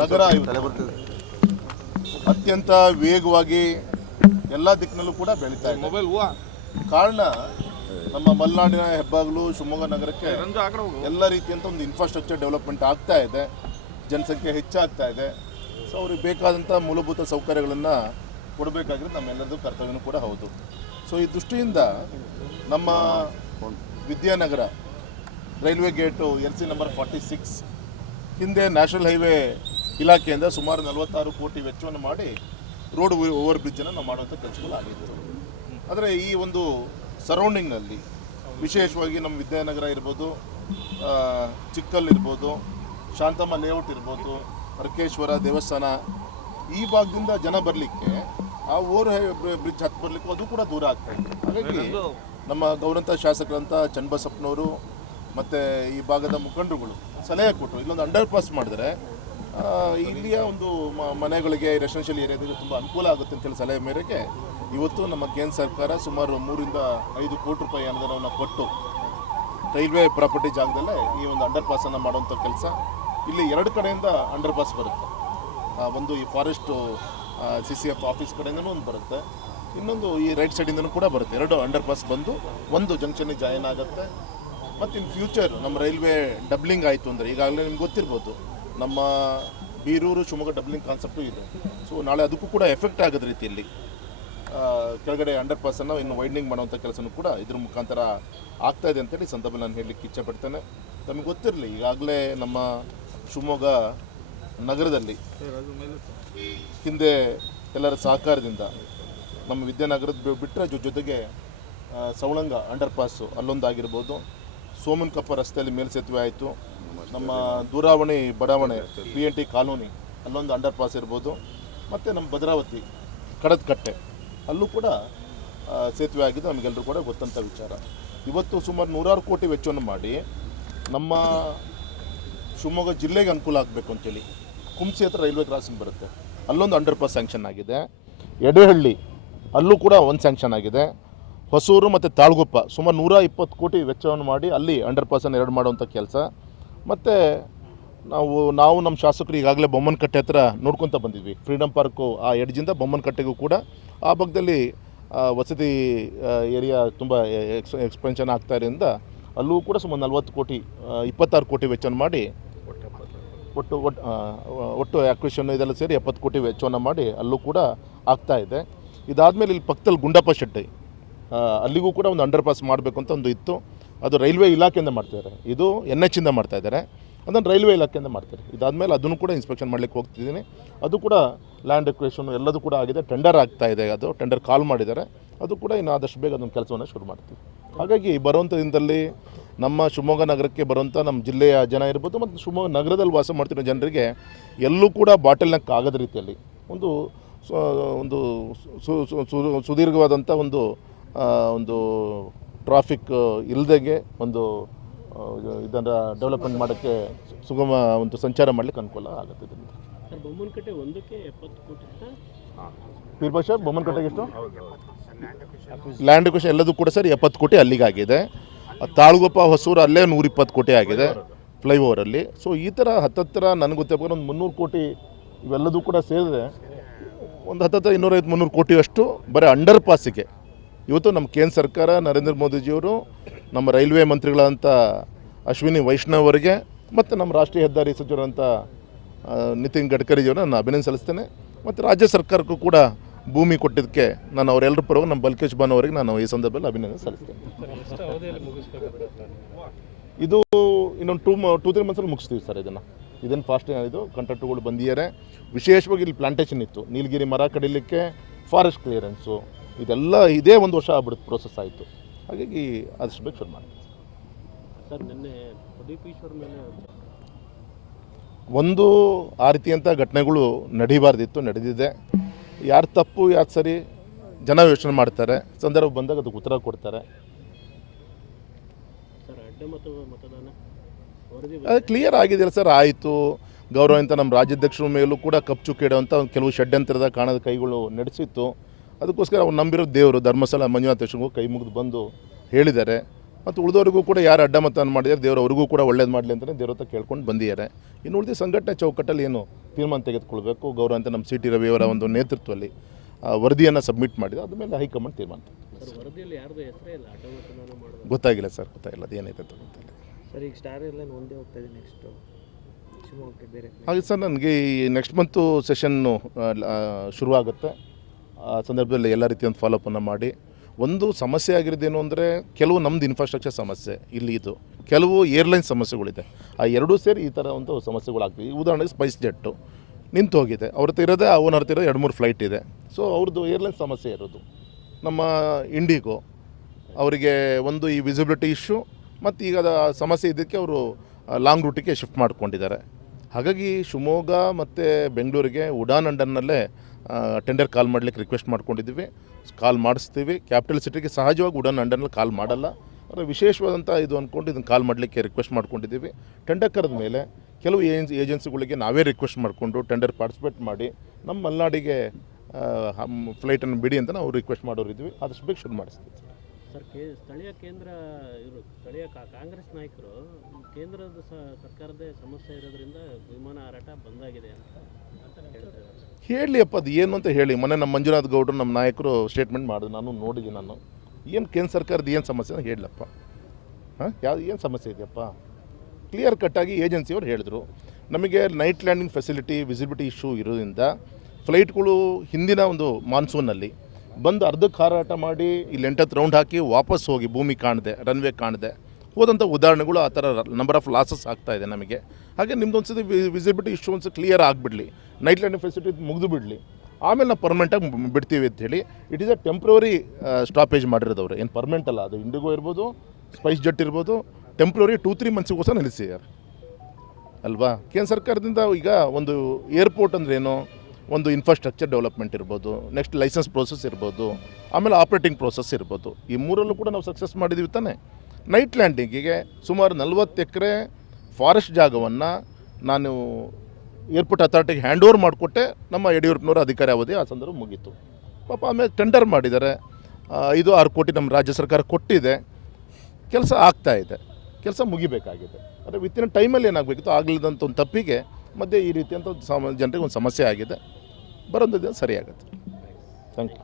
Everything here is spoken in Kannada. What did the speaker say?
ನಗರ ಅತ್ಯಂತ ವೇಗವಾಗಿ ಎಲ್ಲ ದಿಕ್ಕಿನಲ್ಲೂ ಕೂಡ ಬೆಳೀತಾ ಇದೆ. ಕಾರಣ ನಮ್ಮ ಮಲೆನಾಡಿನ ಹೆಬ್ಬಾಗಿಲು ಶಿವಮೊಗ್ಗ ನಗರಕ್ಕೆ ಎಲ್ಲ ರೀತಿಯಂಥ ಒಂದು ಇನ್ಫ್ರಾಸ್ಟ್ರಕ್ಚರ್ ಡೆವಲಪ್ಮೆಂಟ್ ಆಗ್ತಾ ಇದೆ, ಜನಸಂಖ್ಯೆ ಹೆಚ್ಚಾಗ್ತಾ ಇದೆ. ಸೊ ಅವ್ರಿಗೆ ಬೇಕಾದಂಥ ಮೂಲಭೂತ ಸೌಕರ್ಯಗಳನ್ನು ಕೊಡಬೇಕಾಗಿರೋದು ನಮ್ಮೆಲ್ಲರದು ಕರ್ತವ್ಯನೂ ಕೂಡ ಹೌದು. ಸೊ ಈ ದೃಷ್ಟಿಯಿಂದ ನಮ್ಮ Vidyanagar railway gate LC number 46 ಹಿಂದೆ ನ್ಯಾಷನಲ್ ಹೈವೇ ಇಲಾಖೆಯಿಂದ ಸುಮಾರು 46 ಕೋಟಿ ವೆಚ್ಚವನ್ನು ಮಾಡಿ ರೋಡ್ ಓವರ್ ಬ್ರಿಡ್ಜನ್ನು ನಾವು ಮಾಡುವಂಥ ಕೆಲಸಗಳು ಆಗಿತ್ತು. ಆದರೆ ಈ ಒಂದು ಸರೌಂಡಿಂಗ್ನಲ್ಲಿ ವಿಶೇಷವಾಗಿ ನಮ್ಮ ವಿದ್ಯಾನಗರ ಇರ್ಬೋದು, ಚಿಕ್ಕಲ್ ಇರ್ಬೋದು, ಶಾಂತಮ್ಮ ಲೇಔಟ್ ಇರ್ಬೋದು, ಅರ್ಕೇಶ್ವರ ದೇವಸ್ಥಾನ ಈ ಭಾಗದಿಂದ ಜನ ಬರಲಿಕ್ಕೆ ಆ ಓವರ್ ಬ್ರಿಡ್ಜ್ ಹತ್ತು ಬರಲಿಕ್ಕೂ ಅದು ಕೂಡ ದೂರ ಆಗ್ತಾ ಇದೆ. ಹಾಗಾಗಿ ನಮ್ಮ ಗೌರಂತ ಶಾಸಕರಂತ ಚನ್ನಬಸಪ್ಪನವರು ಮತ್ತು ಈ ಭಾಗದ ಮುಖಂಡರುಗಳು ಸಲಹೆ ಕೊಟ್ಟರು, ಇಲ್ಲೊಂದು ಅಂಡರ್ ಪಾಸ್ ಮಾಡಿದ್ರೆ ಇಲ್ಲಿಯ ಒಂದು ಮನೆಗಳಿಗೆ ರೆಸಿಡೆನ್ಷಿಯಲ್ ಏರಿಯಾದಲ್ಲಿ ತುಂಬ ಅನುಕೂಲ ಆಗುತ್ತೆ ಅಂತೇಳಿ ಸಲಹೆ ಮೇರೆಗೆ ಇವತ್ತು ನಮ್ಮ ಕೇಂದ್ರ ಸರ್ಕಾರ ಸುಮಾರು 3 ರಿಂದ 5 ಕೋಟಿ ರೂಪಾಯಿ ಅನುದಾನವನ್ನು ಕೊಟ್ಟು ರೈಲ್ವೆ ಪ್ರಾಪರ್ಟಿ ಜಾಗದಲ್ಲೇ ಈ ಒಂದು ಅಂಡರ್ ಪಾಸನ್ನು ಮಾಡುವಂಥ ಕೆಲಸ. ಇಲ್ಲಿ 2 ಕಡೆಯಿಂದ ಅಂಡರ್ ಪಾಸ್ ಬರುತ್ತೆ. ಒಂದು ಈ ಫಾರೆಸ್ಟು CCF ಆಫೀಸ್ ಕಡೆಯಿಂದನೂ ಒಂದು ಬರುತ್ತೆ, ಇನ್ನೊಂದು ಈ ರೈಟ್ ಸೈಡಿಂದನೂ ಕೂಡ ಬರುತ್ತೆ. 2 ಅಂಡರ್ ಪಾಸ್ ಬಂದು ಒಂದು ಜಂಕ್ಷನ್ಗೆ ಜಾಯಿನ್ ಆಗುತ್ತೆ. ಮತ್ತು ಇನ್ ಫ್ಯೂಚರ್ ನಮ್ಮ ರೈಲ್ವೆ ಡಬ್ಲಿಂಗ್ ಆಯಿತು ಅಂದರೆ ಈಗಾಗಲೇ ನಿಮ್ಗೆ ಗೊತ್ತಿರ್ಬೋದು, ನಮ್ಮ ಬೀರೂರು ಶಿವಮೊಗ್ಗ ಡಬ್ಲಿಂಗ್ ಕಾನ್ಸೆಪ್ಟು ಇದೆ. ಸೊ ನಾಳೆ ಅದಕ್ಕೂ ಕೂಡ ಎಫೆಕ್ಟ್ ಆಗೋದ ರೀತಿಯಲ್ಲಿ ಕೆಳಗಡೆ ಅಂಡರ್ ಪಾಸನ್ನು ಇನ್ನು ವೈಡ್ನಿಂಗ್ ಮಾಡುವಂಥ ಕೆಲಸನೂ ಕೂಡ ಇದ್ರ ಮುಖಾಂತರ ಆಗ್ತಾಯಿದೆ ಅಂತೇಳಿ ಸಂದರ್ಭದಲ್ಲಿ ನಾನು ಹೇಳಲಿಕ್ಕೆ ಇಚ್ಛೆಪಡ್ತೇನೆ. ನಮಗೆ ಗೊತ್ತಿರಲಿ, ಈಗಾಗಲೇ ನಮ್ಮ ಶಿವಮೊಗ್ಗ ನಗರದಲ್ಲಿ ಹಿಂದೆ ಎಲ್ಲರ ಸಹಕಾರದಿಂದ ನಮ್ಮ ವಿದ್ಯಾನಗರದ ಬಿಟ್ಟರೆ ಜೊತೆಗೆ ಸವಳಂಗ ಅಂಡರ್ ಪಾಸು ಅಲ್ಲೊಂದಾಗಿರ್ಬೋದು, ಸೋಮನಕೊಪ್ಪ ರಸ್ತೆಯಲ್ಲಿ ಮೇಲ್ಸೇತುವೆ ಆಯಿತು, ನಮ್ಮ ದೂರವಾಣಿ ಬಡಾವಣೆ PNT ಕಾಲೋನಿ ಅಲ್ಲೊಂದು ಅಂಡರ್ ಪಾಸ್ ಇರ್ಬೋದು, ಮತ್ತು ನಮ್ಮ ಭದ್ರಾವತಿ ಕಡದಕಟ್ಟೆ ಅಲ್ಲೂ ಕೂಡ ಸೇತುವೆ ಆಗಿದ್ದು ನಮಗೆಲ್ಲರೂ ಕೂಡ ಗೊತ್ತಂಥ ವಿಚಾರ. ಇವತ್ತು ಸುಮಾರು 100 ಕೋಟಿ ವೆಚ್ಚವನ್ನು ಮಾಡಿ ನಮ್ಮ ಶಿವಮೊಗ್ಗ ಜಿಲ್ಲೆಗೆ ಅನುಕೂಲ ಆಗಬೇಕು ಅಂತೇಳಿ ಕುಂಸಿ ಹತ್ರ ರೈಲ್ವೆ ಕ್ರಾಸಿಂಗ್ ಬರುತ್ತೆ, ಅಲ್ಲೊಂದು ಅಂಡರ್ ಪಾಸ್ ಸ್ಯಾಂಕ್ಷನ್ ಆಗಿದೆ. ಎಡೆಹಳ್ಳಿ ಅಲ್ಲೂ ಕೂಡ ಒಂದು ಸ್ಯಾಂಕ್ಷನ್ ಆಗಿದೆ. ಹೊಸೂರು ಮತ್ತು ತಾಳ್ಗುಪ್ಪ ಸುಮಾರು 120 ಕೋಟಿ ವೆಚ್ಚವನ್ನು ಮಾಡಿ ಅಲ್ಲಿ ಅಂಡರ್ ಪಾಸನ್ನು 2 ಮಾಡುವಂಥ ಕೆಲಸ. ಮತ್ತು ನಾವು ನಮ್ಮ ಶಾಸಕರು ಈಗಾಗಲೇ ಬೊಮ್ಮನಕಟ್ಟೆ ಹತ್ರ ನೋಡ್ಕೊತ ಬಂದಿದ್ವಿ. ಫ್ರೀಡಮ್ ಪಾರ್ಕು ಆ ಎಡ್ಜಿಂದ ಬೊಮ್ಮನಕಟ್ಟೆಗೂ ಕೂಡ ಆ ಭಾಗದಲ್ಲಿ ವಸತಿ ಏರಿಯಾ ತುಂಬ ಎಕ್ಸ್ಪೆನ್ಷನ್ ಆಗ್ತಾ ಇರೋದ್ರಿಂದ ಅಲ್ಲೂ ಕೂಡ ಸುಮಾರು 40 ಕೋಟಿ 26 ಕೋಟಿ ವೆಚ್ಚವನ್ನು ಮಾಡಿ ಒಟ್ಟು ಆಕ್ವಿಷನ್ ಇದೆಲ್ಲ ಸೇರಿ 70 ಕೋಟಿ ವೆಚ್ಚವನ್ನು ಮಾಡಿ ಅಲ್ಲೂ ಕೂಡ ಆಗ್ತಾ ಇದೆ. ಇದಾದಮೇಲೆ ಇಲ್ಲಿ ಪಕ್ಕದಲ್ಲಿ ಗುಂಡಪ್ಪ ಶೆಟ್ಟಿ ಅಲ್ಲಿಗೂ ಕೂಡ ಒಂದು ಅಂಡರ್ ಪಾಸ್ ಮಾಡಬೇಕು ಅಂತ ಒಂದು ಇತ್ತು. ಅದು ರೈಲ್ವೆ ಇಲಾಖೆಯಿಂದ ಮಾಡ್ತಿದ್ದಾರೆ, ಇದು NH ಇಂದ ಮಾಡ್ತಾಯಿದ್ದಾರೆ, ಅದನ್ನು ರೈಲ್ವೆ ಇಲಾಖೆಯಿಂದ ಮಾಡ್ತಾರೆ. ಇದಾದಮೇಲೆ ಅದನ್ನು ಕೂಡ ಇನ್ಸ್ಪೆಕ್ಷನ್ ಮಾಡಲಿಕ್ಕೆ ಹೋಗ್ತಿದ್ದೀನಿ. ಅದು ಕೂಡ ಲ್ಯಾಂಡ್ ಎಕ್ವೇಷನ್ ಎಲ್ಲದೂ ಕೂಡ ಆಗಿದೆ, ಟೆಂಡರ್ ಆಗ್ತಾ ಇದೆ. ಅದು ಟೆಂಡರ್ ಕಾಲ್ ಮಾಡಿದ್ದಾರೆ, ಅದು ಕೂಡ ಇನ್ನು ಆದಷ್ಟು ಬೇಗ ಅದನ್ನು ಕೆಲಸವನ್ನು ಶುರು ಮಾಡ್ತೀವಿ. ಹಾಗಾಗಿ ಬರುವಂಥ ದಿನದಲ್ಲಿ ನಮ್ಮ ಶಿವಮೊಗ್ಗ ನಗರಕ್ಕೆ ಬರುವಂಥ ನಮ್ಮ ಜಿಲ್ಲೆಯ ಜನ ಇರ್ಬೋದು ಮತ್ತು ಶಿವಮೊಗ್ಗ ನಗರದಲ್ಲಿ ವಾಸ ಮಾಡ್ತಿರೋ ಜನರಿಗೆ ಎಲ್ಲೂ ಕೂಡ ಬಾಟಲ್ ನೆಕ್ ಆಗದ ರೀತಿಯಲ್ಲಿ ಒಂದು ಸುದೀರ್ಘವಾದಂಥ ಒಂದು ಟ್ರಾಫಿಕ್ ಇಲ್ಲದಂಗೆ ಒಂದು ಇದನ್ನು ಡೆವಲಪ್ಮೆಂಟ್ ಮಾಡೋಕ್ಕೆ ಸುಗಮ ಒಂದು ಸಂಚಾರ ಮಾಡಲಿಕ್ಕೆ ಅನುಕೂಲ ಆಗುತ್ತೆ. ಬೊಮ್ಮನಕಟ್ಟೆ ಒಂದಕ್ಕೆ 70 ಕೋಟಿ ಪೀರ್ಭಾಷಾ ಬೊಮ್ಮನಕಟ್ಟೆಗೆ ಎಷ್ಟು ಲ್ಯಾಂಡ್ ಎಕ್ವಿಷನ್ ಎಲ್ಲದೂ ಕೂಡ ಸರ್ 70 ಕೋಟಿ ಅಲ್ಲಿಗಾಗಿದೆ. ತಾಳ್ಗೊಪ್ಪ ಹೊಸೂರು ಅಲ್ಲೇ 120 ಕೋಟಿ ಆಗಿದೆ ಫ್ಲೈಓವರಲ್ಲಿ. ಸೊ ಈ ಥರ ಹತ್ತತ್ರ ನನಗೆ ಗೊತ್ತಿರಬೇಕು ಒಂದು 300 ಕೋಟಿ ಇವೆಲ್ಲದೂ ಕೂಡ ಸೇರಿದ್ರೆ ಒಂದು ಹತ್ತತ್ರ 250-300 ಕೋಟಿಯಷ್ಟು ಬರೀ ಅಂಡರ್ ಪಾಸಿಗೆ ಇವತ್ತು ನಮ್ಮ ಕೇಂದ್ರ ಸರ್ಕಾರ ನರೇಂದ್ರ ಮೋದಿಜಿಯವರು ನಮ್ಮ ರೈಲ್ವೆ ಮಂತ್ರಿಗಳಂಥ ಅಶ್ವಿನಿ ವೈಷ್ಣವ್ ಅವರಿಗೆ ಮತ್ತು ನಮ್ಮ ರಾಷ್ಟ್ರೀಯ ಹೆದ್ದಾರಿ ಸಚಿವರಂಥ ನಿತಿನ್ ಗಡ್ಕರಿಜಿಯವರನ್ನು ನಾನು ಅಭಿನಂದನೆ ಸಲ್ಲಿಸ್ತೇನೆ. ಮತ್ತು ರಾಜ್ಯ ಸರ್ಕಾರಕ್ಕೂ ಕೂಡ ಭೂಮಿ ಕೊಟ್ಟಿದ್ದಕ್ಕೆ ನಾನು ಅವರೆಲ್ಲರ ಪರವಾಗಿ ನಮ್ಮ ಬಲ್ಕೇಶ್ ಬಾನು ಅವರಿಗೆ ನಾನು ಈ ಸಂದರ್ಭದಲ್ಲಿ ಅಭಿನಂದನೆ ಸಲ್ಲಿಸ್ತೇನೆ. ಇದು ಇನ್ನೊಂದು 2-3 ಮಂತ್ಸಲ್ಲಿ ಮುಗಿಸ್ತೀವಿ ಸರ್. ಇದೇನು ಫಾಸ್ಟ್ ಇದು ಕಾಂಟ್ರಾಕ್ಟ್ಗಳು ಬಂದಿದ್ದಾರೆ. ವಿಶೇಷವಾಗಿ ಇಲ್ಲಿ ಪ್ಲಾಂಟೇಷನ್ ಇತ್ತು, ನೀಲಗಿರಿ ಮರ ಕಡಿಲಿಕ್ಕೆ ಫಾರೆಸ್ಟ್ ಕ್ಲಿಯರೆನ್ಸು ಇದೆಲ್ಲ ಇದೇ 1 ವರ್ಷ ಆಗ್ಬಿಡುತ್ತೆ ಪ್ರೋಸೆಸ್ ಆಯಿತು. ಹಾಗಾಗಿ ಆದಷ್ಟು ಬೇಗ ಶುರು ಮಾಡಿ ಸರ್. ನಿನ್ನೆ ಪ್ರದೀಪೇಶ್ವರ್ ಮೇಲೆ ಒಂದು ಆ ರೀತಿಯಂಥ ಘಟನೆಗಳು ನಡೀಬಾರ್ದಿತ್ತು, ನಡೆದಿದೆ. ಯಾರು ತಪ್ಪು ಯಾರು ಸರಿ ಜನ ಯೋಚನೆ ಮಾಡ್ತಾರೆ, ಸಂದರ್ಭ ಬಂದಾಗ ಅದಕ್ಕೆ ಉತ್ತರ ಕೊಡ್ತಾರೆ. ಅದು ಕ್ಲಿಯರ್ ಆಗಿದೆಯಲ್ಲ ಸರ್. ಆಯಿತು, ಗೌರವಿತ ನಮ್ಮ ರಾಜ್ಯಾಧ್ಯಕ್ಷರ ಮೇಲೂ ಕೂಡ ಕಪ್ಪು ಇಡುವಂಥ ಕೆಲವು ಷಡ್ಯಂತ್ರದ ಕಾಣದ ಕೈಗಳು ನಡೆಸಿತ್ತು. ಅದಕ್ಕೋಸ್ಕರ ಅವ್ರು ನಂಬಿರೋ ದೇವರು ಧರ್ಮಸ್ಥಳ ಮಂಜುನಾಥೇಶ್ವರಿಗೂ ಕೈ ಮುಗಿದು ಬಂದು ಹೇಳಿದ್ದಾರೆ. ಮತ್ತು ಉಳಿದವರಿಗೂ ಕೂಡ ಯಾರು ಅಡ್ಡಮತವನ್ನು ಮಾಡಿದ್ದಾರೆ ದೇವರು ಅವ್ರಿಗೂ ಕೂಡ ಒಳ್ಳೇದು ಮಾಡಲಿ ಅಂತಲೇ ದೇವ್ರ ಹತ್ರ ಕೇಳ್ಕೊಂಡು ಬಂದಿದ್ದಾರೆ. ಇನ್ನು ಉಳಿದ ಸಂಘಟನೆ ಚೌಕಟ್ಟಲ್ಲಿ ಏನು ತೀರ್ಮಾನ ತೆಗೆದುಕೊಳ್ಬೇಕು. ಗೌರವಾನ್ವಿತ ನಮ್ಮ ಸಿ ಟಿ ರವಿಯವರ ಒಂದು ನೇತೃತ್ವದಲ್ಲಿ ವರದಿಯನ್ನು ಸಬ್ಮಿಟ್ ಮಾಡಿದೆ. ಅದಾದಮೇಲೆ ಹೈಕಮಾಂಡ್ ತೀರ್ಮಾನ ಸರ್ ವರದಿಯಲ್ಲಿ ಯಾರ್ದು ಹೆಸರೇ ಇಲ್ಲ ಅಡ್ಡ ಮತದಾನ ಮಾಡೋದು. ಗೊತ್ತಾಗಿಲ್ಲ ಸರ್, ಗೊತ್ತಾಗಿಲ್ಲ ಅದು ಏನೈತೆ ಅಂತ ಗೊತ್ತಿಲ್ಲ. ಸರ್ ಈಗ ಸ್ಟಾರ್ ಎಲ್ಲ ಒಂದೇ ಹೋಗ್ತಾ ಇದೆ ನೆಕ್ಸ್ಟು ಶಿವಮೊಗ್ಗಕ್ಕೆ ಬೇರೆ ಹಾಗೆ ಸರ್, ನನಗೆ ಈ ನೆಕ್ಸ್ಟ್ ಮಂತು ಸೆಷನ್ನು ಶುರುವಾಗುತ್ತೆ. ಆ ಸಂದರ್ಭದಲ್ಲಿ ಎಲ್ಲ ರೀತಿಯ ಫಾಲೋಅಪನ್ನು ಮಾಡಿ, ಒಂದು ಸಮಸ್ಯೆ ಆಗಿರೋದೇನು ಅಂದರೆ ಕೆಲವು ನಮ್ಮದು ಇನ್ಫ್ರಾಸ್ಟ್ರಕ್ಚರ್ ಸಮಸ್ಯೆ ಇಲ್ಲಿ ಇದು, ಕೆಲವು ಏರ್ಲೈನ್ ಸಮಸ್ಯೆಗಳಿದೆ. ಆ ಎರಡೂ ಸೇರಿ ಈ ಥರ ಒಂದು ಸಮಸ್ಯೆಗಳಾಗ್ತವೆ. ಈ ಉದಾಹರಣೆಗೆ ಸ್ಪೈಸ್ ಜೆಟ್ಟು ನಿಂತು ಹೋಗಿದೆ, ಅವ್ರ ಹತ್ರ ಇರೋದೇ ಓನರ್ ಹತ್ರ 2-3 ಫ್ಲೈಟ್ ಇದೆ. ಸೊ ಅವ್ರದ್ದು ಏರ್ಲೈನ್ ಸಮಸ್ಯೆ ಇರೋದು. ನಮ್ಮ ಇಂಡಿಗೋ ಅವರಿಗೆ ಒಂದು ಈ ವಿಸಿಬಿಲಿಟಿ ಇಶ್ಯೂ ಮತ್ತು ಈಗ ಸಮಸ್ಯೆ ಇದಕ್ಕೆ ಅವರು ಲಾಂಗ್ ರೂಟಿಗೆ ಶಿಫ್ಟ್ ಮಾಡ್ಕೊಂಡಿದ್ದಾರೆ. ಹಾಗಾಗಿ ಶಿವಮೊಗ್ಗ ಮತ್ತು ಬೆಂಗಳೂರಿಗೆ ಉಡಾನ್ ಅಂಡರ್ನಲ್ಲೇ ಟೆಂಡರ್ ಕಾಲ್ ಮಾಡಲಿಕ್ಕೆ ರಿಕ್ವೆಸ್ಟ್ ಮಾಡ್ಕೊಂಡಿದ್ದೀವಿ. ಕಾಲ್ ಮಾಡಿಸ್ತೀವಿ. ಕ್ಯಾಪಿಟಲ್ ಸಿಟಿಗೆ ಸಹಜವಾಗಿ ಉಡಾನ್ ಅಂಡರ್ನಲ್ಲಿ ಕಾಲ್ ಮಾಡಲ್ಲ, ಆದರೆ ವಿಶೇಷವಾದಂಥ ಇದು ಅಂದ್ಕೊಂಡು ಇದನ್ನು ಕಾಲ್ ಮಾಡಲಿಕ್ಕೆ ರಿಕ್ವೆಸ್ಟ್ ಮಾಡ್ಕೊಂಡಿದ್ದೀವಿ. ಟೆಂಡರ್ ಕರೆದ ಮೇಲೆ ಕೆಲವು ಏಜೆನ್ಸಿಗಳಿಗೆ ನಾವೇ ರಿಕ್ವೆಸ್ಟ್ ಮಾಡಿಕೊಂಡು ಟೆಂಡರ್ ಪಾರ್ಟಿಸಿಪೇಟ್ ಮಾಡಿ ನಮ್ಮ ಮಲೆನಾಡಿಗೆ ಫ್ಲೈಟನ್ನು ಬಿಡಿ ಅಂತ ನಾವು ರಿಕ್ವೆಸ್ಟ್ ಮಾಡೋರಿದ್ವಿ. ಆದಷ್ಟು ಬೇಗ ಶುರು ಮಾಡಿಸ್ತೀವಿ. ಸರ್ ಸ್ಥಳೀಯ ಕೇಂದ್ರ ಇವರು ಸ್ಥಳೀಯ ಕಾಂಗ್ರೆಸ್ ನಾಯಕರು ಕೇಂದ್ರದ ಸರ್ಕಾರದ ಸಮಸ್ಯೆ ಇರೋದ್ರಿಂದ ವಿಮಾನ ಹಾರಾಟ ಬಂದಾಗಿದೆ ಅಂತ ಹೇಳ್ತಿದ್ದಾರೆ. ಹೇಳಿ ಅಪ್ಪ, ಅದು ಏನು ಅಂತ ಹೇಳಿ. ಮೊನ್ನೆ ನಮ್ಮ ಮಂಜುನಾಥ್ ಗೌಡರು ನಮ್ಮ ನಾಯಕರು ಸ್ಟೇಟ್ಮೆಂಟ್ ಮಾಡಿದ್ರು, ನಾನು ನೋಡಿದ್ದೀನಿ. ನಾನು ಏನು ಕೇಂದ್ರ ಸರ್ಕಾರದ ಏನು ಸಮಸ್ಯೆ ಅಂತ ಹೇಳಲಪ್ಪ. ಏನು ಸಮಸ್ಯೆ ಇದೆಯಪ್ಪ? ಕ್ಲಿಯರ್ ಕಟ್ಟಾಗಿ ಏಜೆನ್ಸಿಯವ್ರು ಹೇಳಿದ್ರು, ನಮಗೆ night landing facility visibility issue ಇರೋದ್ರಿಂದ ಫ್ಲೈಟ್ಗಳು ಹಿಂದಿನ ಒಂದು ಮಾನ್ಸೂನಲ್ಲಿ ಬಂದು ಅರ್ಧಕ್ಕೆ ಹಾರಾಟ ಮಾಡಿ ಇಲ್ಲಿ 8 ರೌಂಡ್ ಹಾಕಿ ವಾಪಸ್ ಹೋಗಿ ಭೂಮಿ ಕಾಣದೆ, ರನ್ವೇ ಕಾಣದೆ ಹೋದಂಥ ಉದಾಹರಣೆಗಳು ಆ ಥರ ನಂಬರ್ ಆಫ್ ಲಾಸಸ್ ಆಗ್ತಾಯಿದೆ ನಮಗೆ. ಹಾಗೆ ನಿಮ್ದೊಂದು ಸತಿ ವಿಸಿಬಿಲಿಟಿ ಇಶ್ಯೂ ಒಂದು ಕ್ಲಿಯರ್ ಆಗಿಬಿಡಲಿ, ನೈಟ್ ಲ್ಯಾಂಡಿಂಗ್ ಫೆಸಿಲಿಟಿ ಮುಗಿದು ಬಿಡಲಿ, ಆಮೇಲೆ ನಾವು ಪರ್ಮನೆಂಟಾಗಿ ಬಿಡ್ತೀವಿ ಅಂತ ಹೇಳಿ. It is a temporary stoppage ಮಾಡಿರೋದವ್ರು, ಏನು ಪರ್ಮನೆಂಟ್ ಅಲ್ಲ. ಅದು ಇಂಡಿಗೋ ಇರ್ಬೋದು, ಸ್ಪೈಸ್ ಜೆಟ್ ಇರ್ಬೋದು, ಟೆಂಪ್ರವರಿ 2-3 ಮಂತ್ಸಿಗೋಸ್ಕರ ನಿಲ್ಲಿಸಿದ್ದಾರೆ ಅಲ್ವಾ. ಕೇಂದ್ರ ಸರ್ಕಾರದಿಂದ ಈಗ ಒಂದು ಏರ್ಪೋರ್ಟ್ ಅಂದ್ರೆ ಏನು, ಒಂದು ಇನ್ಫ್ರಾಸ್ಟ್ರಕ್ಚರ್ ಡೆವಲಪ್ಮೆಂಟ್ ಇರ್ಬೋದು, ನೆಕ್ಸ್ಟ್ ಲೈಸೆನ್ಸ್ ಪ್ರೋಸೆಸ್ ಇರ್ಬೋದು, ಆಮೇಲೆ ಆಪ್ರೇಟಿಂಗ್ ಪ್ರೋಸೆಸ್ ಇರ್ಬೋದು. ಈ ಮೂರಲ್ಲೂ ಕೂಡ ನಾವು ಸಕ್ಸಸ್ ಮಾಡಿದ್ದೀವಿ ತಾನೆ. ನೈಟ್ ಲ್ಯಾಂಡಿಂಗಿಗೆ ಸುಮಾರು 40 ಎಕರೆ ಫಾರೆಸ್ಟ್ ಜಾಗವನ್ನು ನಾನು ಏರ್ಪೋರ್ಟ್ ಅಥಾರಿಟಿಗೆ ಹ್ಯಾಂಡ್ ಓವರ್ ಮಾಡಿಕೊಟ್ಟೆ. ನಮ್ಮ ಯಡಿಯೂರಪ್ಪನವರ ಅಧಿಕಾರಿ ಅವಧಿ ಆ ಸಂದರ್ಭ ಮುಗೀತು. ಪಾಪ ಆಮೇಲೆ ಟೆಂಡರ್ ಮಾಡಿದ್ದಾರೆ, 5-6 ಕೋಟಿ ನಮ್ಮ ರಾಜ್ಯ ಸರ್ಕಾರ ಕೊಟ್ಟಿದೆ. ಕೆಲಸ ಆಗ್ತಾಯಿದೆ, ಕೆಲಸ ಮುಗಿಬೇಕಾಗಿದೆ. ಆದರೆ ವಿತಿನ್ ಟೈಮಲ್ಲಿ ಏನಾಗಬೇಕಿತ್ತು ಆಗಲಿದ್ದಂಥ ಒಂದು ತಪ್ಪಿಗೆ ಮಧ್ಯೆ ಈ ರೀತಿಯಂಥ ಜನರಿಗೆ ಒಂದು ಸಮಸ್ಯೆ ಆಗಿದೆ. ಬರೋದು ಸರಿಯಾಗುತ್ತೆ. Thank you.